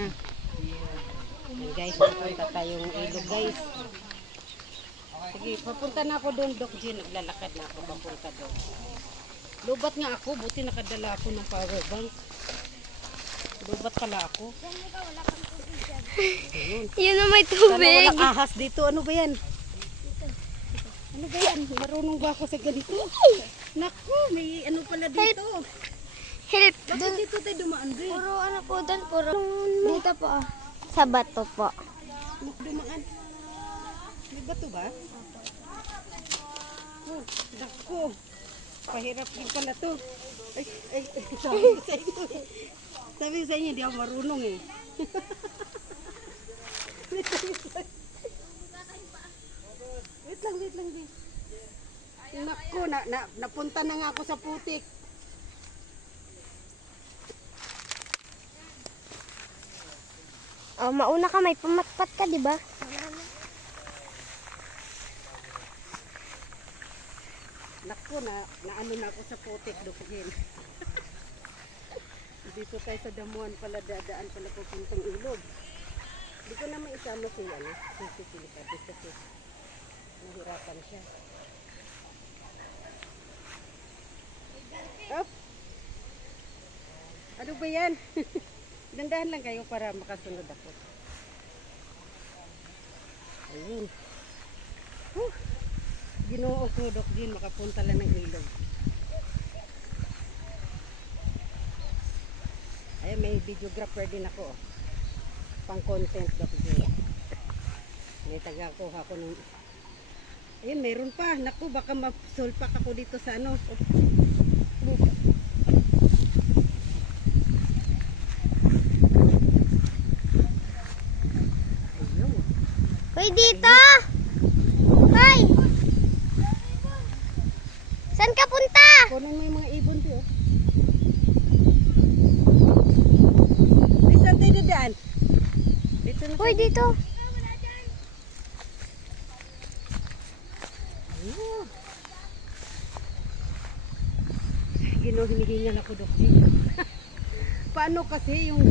ha. Ayan, guys, papunta tayong ilog guys. Sige, papunta na ako doon, Doc Jean. Naglalakad na ako papunta doon. Lubat nga ako, buti nakadala ako ng power bank. Lubat pala ako. Yun na may Sana tubig. walang ahas dito. Ano ba yan? Ano ba yan? Marunong ba ako sa ganito? Naku, may ano pala dito. Help. Bakit dito tayo dumaan, Gre? Puro ano po doon, puro. Dito po. ah. Sa bato po. Dumaan. May bato ba? Oh, naku. Pahirap din pala to. Ay, ay, ay, sabi sa inyo. eh. Sabi sa inyo, hindi ako marunong eh. wait lang, wait lang. Wait lang, wait lang, din. Naku, na, na, napunta na nga ako sa putik. Oh, mauna ka, may pumatpat ka, di ba? Naku, na, naano na ako sa putik, dukugin. Dito tayo sa damuhan pala, dadaan pala po puntong ilog. Hindi ko naman isama si, ano, si si Philippines kasi nahirapan siya. Up! Ano ba yan? Dandahan lang kayo para makasunod ako. Ayun. Huh. Ginoo ko, Dok Jean, makapunta lang ng ilog. Ay, may videographer din ako. oh. Pang content, Dok Jean. May taga-kuha ko ng... Ayun, meron pa. Naku, baka masulpak ako dito sa ano. Dito. Ayun. Hoy, dito! Hoy! Saan ka punta? Kunin mo yung mga ibon ko. oh. Ay, saan tayo dadaan? Dito na Hoy, dito. Ayun. Gino, hinihingal ako, Dok G. Paano kasi yung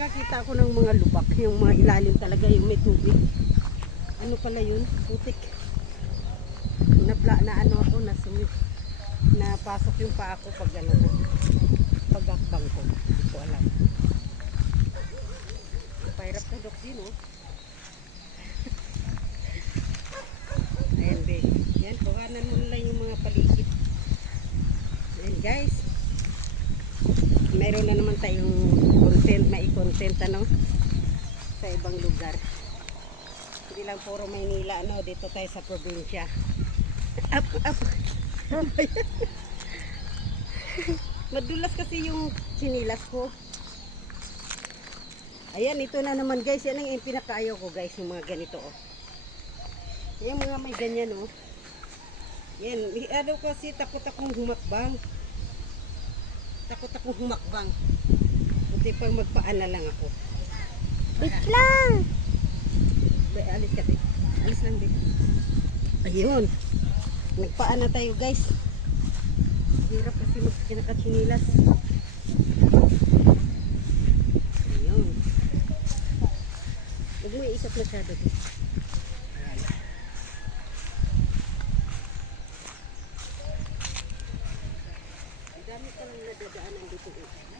nakakita ako ng mga lubak, yung mga ilalim talaga, yung may tubig. Ano pala yun? Putik. Nabla na ano ako, na sumi, napasok yung paa ko pag ano ko. Pag akbang ko. Hindi ko alam. Pahirap na, Dok G, no? Ayan, be. Yan, kuhanan mo lang yung mga paligid. Ayan, guys. Meron na naman tayong content, may content ano, sa ibang lugar. Hindi lang puro Maynila, ano, dito tayo sa probinsya. Up, up. Madulas kasi yung sinilas ko. Ayan, ito na naman guys. Yan ang pinakaayaw ko guys, yung mga ganito oh. Yung mga may ganyan, oh. Yan, ano kasi takot akong humakbang. Takot akong humakbang. Buti pa magpaana lang ako. Wait lang. Ba, alis ka, Dik. Alis lang, Dik. Ayun. Nagpaana tayo, guys. Hirap kasi magkinakatsinilas. Ayun. Huwag mo iisap masyado. Ang dami pa lang nadadaanan dito. eh.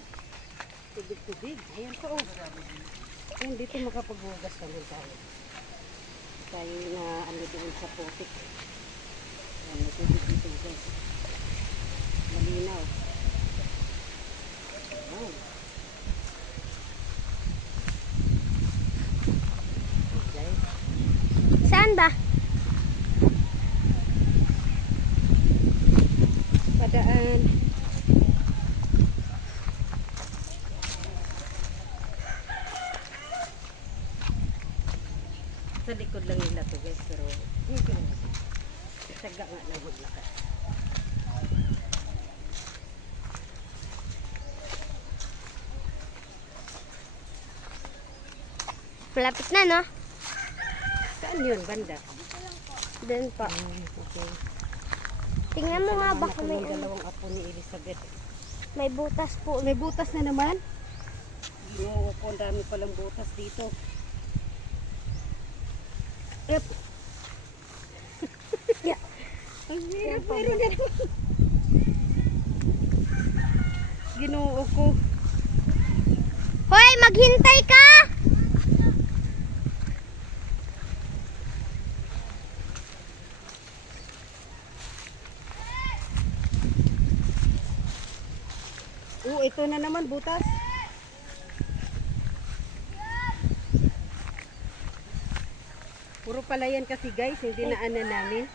Tubig-tubig. Ayan pa, oh. Kung dito makapaghugas naman tayo. Tayo na ano doon sa putik. Ayan, may tubig dito guys. Malinaw. Ayan. Guys, Saan ba? padaan. Sa likod lang nila to guys, pero hindi ko naman. Taga nga lang maglakad. Malapit na, no? Saan yun, banda? Doon po. Hmm, okay. Tingnan mo nga, baka may, ano, dalawang apo ni Elizabeth. may butas po. May butas na naman. Ginoo ko, ang dami palang butas dito. Yep. Ang hirap, meron na naman. Ginoo ko. Hoy, maghintay ka! Oo, ito na naman butas. Puro pala yan kasi guys, hindi na ana namin.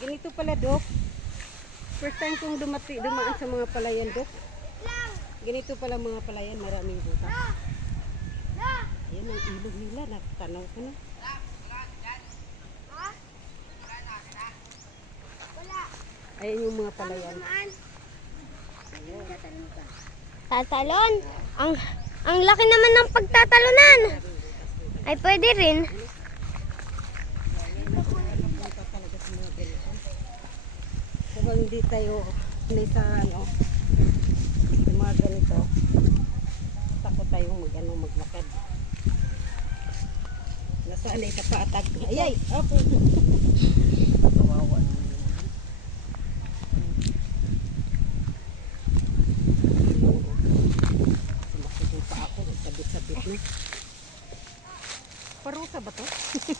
Ganito pala, Dok. First time kong dumati, dumaan sa mga palayan, Dok. Ganito pala mga palayan, maraming butas. Ayan ang ilog nila, nakatanaw ko na. Ayan yung mga palayan. Tatalon. Ang ang laki naman ng pagtatalunan. Ay, pwede rin. Kung hindi tayo may sa ano, sa mga ganito, takot tayong mag, ano, maglakad. Nasanay sa patag. Ay, ay, apo. Kawawa naman yun. Sumakit yung paa ko, sabit-sabit na. Parusa ba to?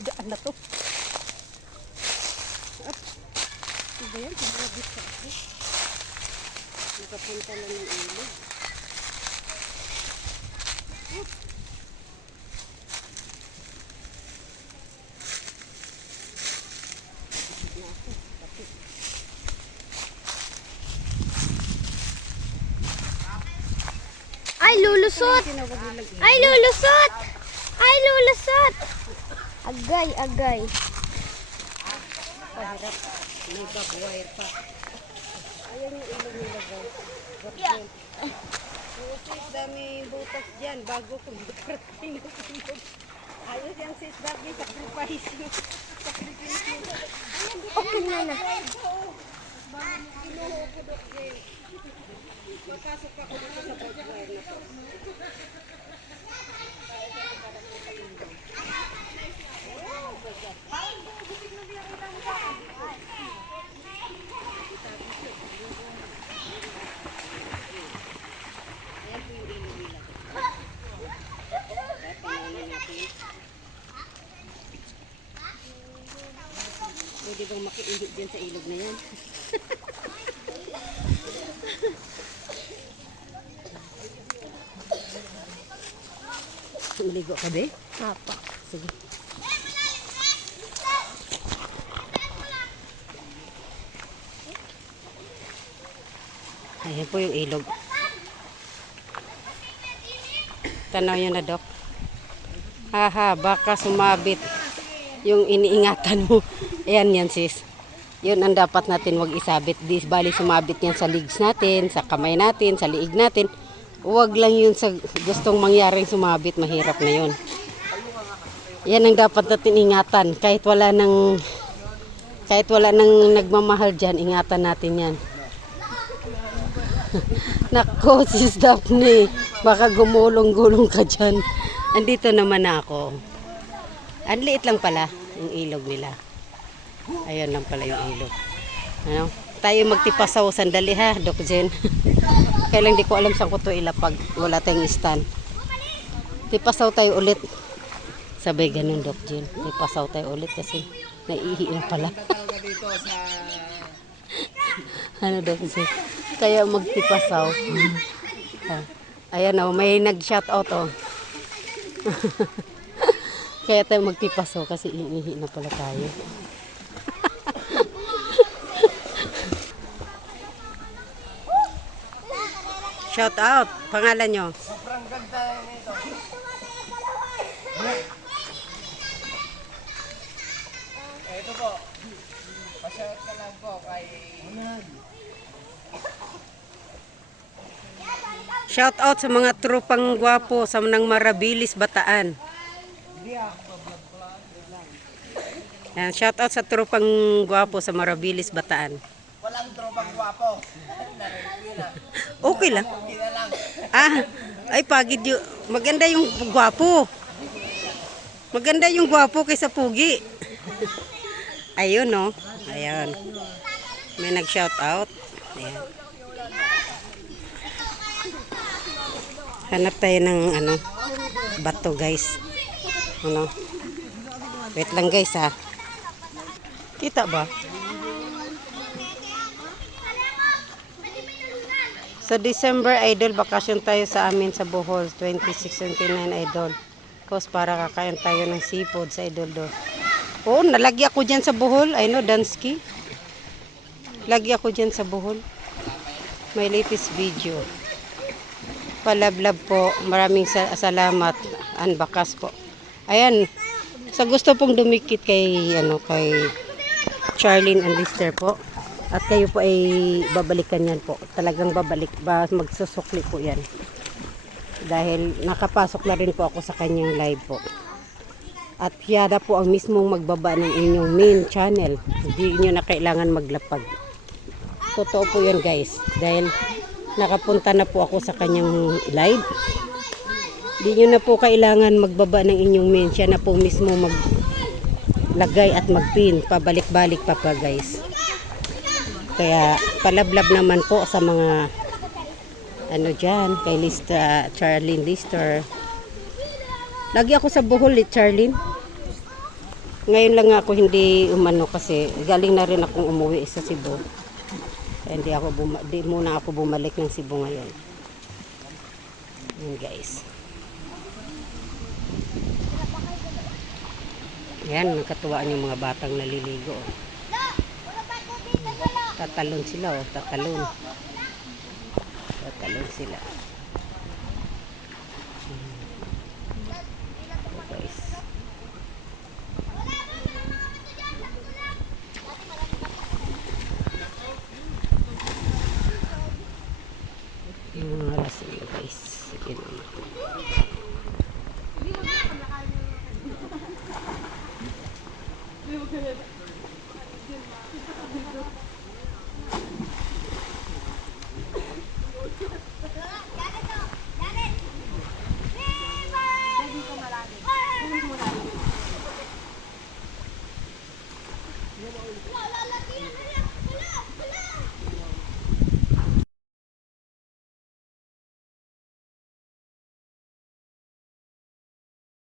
Daan na to. Up. Ano ba yan? Sumabit sa ako. Nakapunta lang ng ilog. Up. Kapit na ako. Kapit. Ay, lulusot. Ay, lulusot. Ay, lulusot. Agay, agay. Pahirap. May barbed wire pa. Ayan yung ilog nila guys. Yeah. Sis, dami butas dyan bago ko makarating ng ilog. Ayos yan sis, dami sacrifice mo. Sacrifice mo. Okay na na. Papasok ako dito sa wire na to. Ayan po yung ilog nila. Dati muna natin. Pwede bang makiinhit dyan sa ilog na yan? Maligo ka ba? Apa. Sige. Ayan po yung ilog. Tanaw nyo na, Dok. Haha, baka sumabit yung iniingatan mo. Ayan yan, sis. Yun ang dapat natin wag isabit. Di bali sumabit yan sa legs natin, sa kamay natin, sa liig natin. Huwag lang yun sa gustong mangyaring sumabit. Mahirap na yun. Yan ang dapat natin ingatan. Kahit wala nang kahit wala nang nagmamahal dyan, ingatan natin yan. Nako, sis Daphne. Baka gumulong-gulong ka dyan. Andito naman ako. Ang liit lang pala yung ilog nila. Ayan lang pala yung ilog. Ano? Tayo magtipasaw sandali ha, Doc Jen. Kailang di ko alam saan ko to ilapag. Wala tayong stand. Tipasaw tayo ulit. Sabay ganun, Doc Jen. Tipasaw tayo ulit kasi naiihi na pala. ano, Doc Jen? Kaya magtipasaw. Ah, Ayan o, may nag-shout out oh. Kaya tayo magtipasaw kasi iihi na pala tayo. Shout out, pangalan nyo. Ito po. Pashout ka lang po kay... Shout out sa mga tropang gwapo sa nang Marabilis Bataan. Yan, shout out sa tropang gwapo sa Marabilis Bataan. Walang tropang gwapo. Okay lang. Ah, Ay, pagid yung... Maganda yung gwapo. Maganda yung gwapo kaysa pugi. Ayun, no? Ayan. May nag-shout out. Ayan. Hanap tayo ng ano, bato guys. Ano? Wait lang guys ha. Kita ba? Sa December, Idol, bakasyon tayo sa amin sa Bohol. 26-29, Idol. Cause para kakain tayo ng seafood sa Idol do. Oo, nalagi ako dyan sa Bohol. I know, Dansky. Lagi ako dyan sa Bohol. My latest video. Palablab po. Maraming sa- salamat. Anbakas po. Ayan. Sa gusto pong dumikit kay, ano, kay Charlene and Lister po. At kayo po ay babalikan yan po. Talagang babalik. Ba, magsusukli po yan. Dahil nakapasok na rin po ako sa kanyang live po. At yada po ang mismong magbaba ng inyong main channel. Hindi nyo na kailangan maglapag. Totoo po yan guys. Dahil nakapunta na po ako sa kanyang live. Hindi nyo na po kailangan magbaba ng inyong main. Siya na po mismo maglagay at magpin. Pabalik-balik pa pa guys. Kaya palablab naman po sa mga ano dyan, kay Lista, Charlene Lister. Lagi ako sa Bohol eh, Charlene. Ngayon lang ako hindi umano kasi galing na rin akong umuwi sa Cebu. Kaya hindi ako buma- di muna ako bumalik ng Cebu ngayon. Yun guys. Yan, nakatuwaan yung mga batang naliligo. oh. Tatalon sila oh, tatalon. Tatalon sila.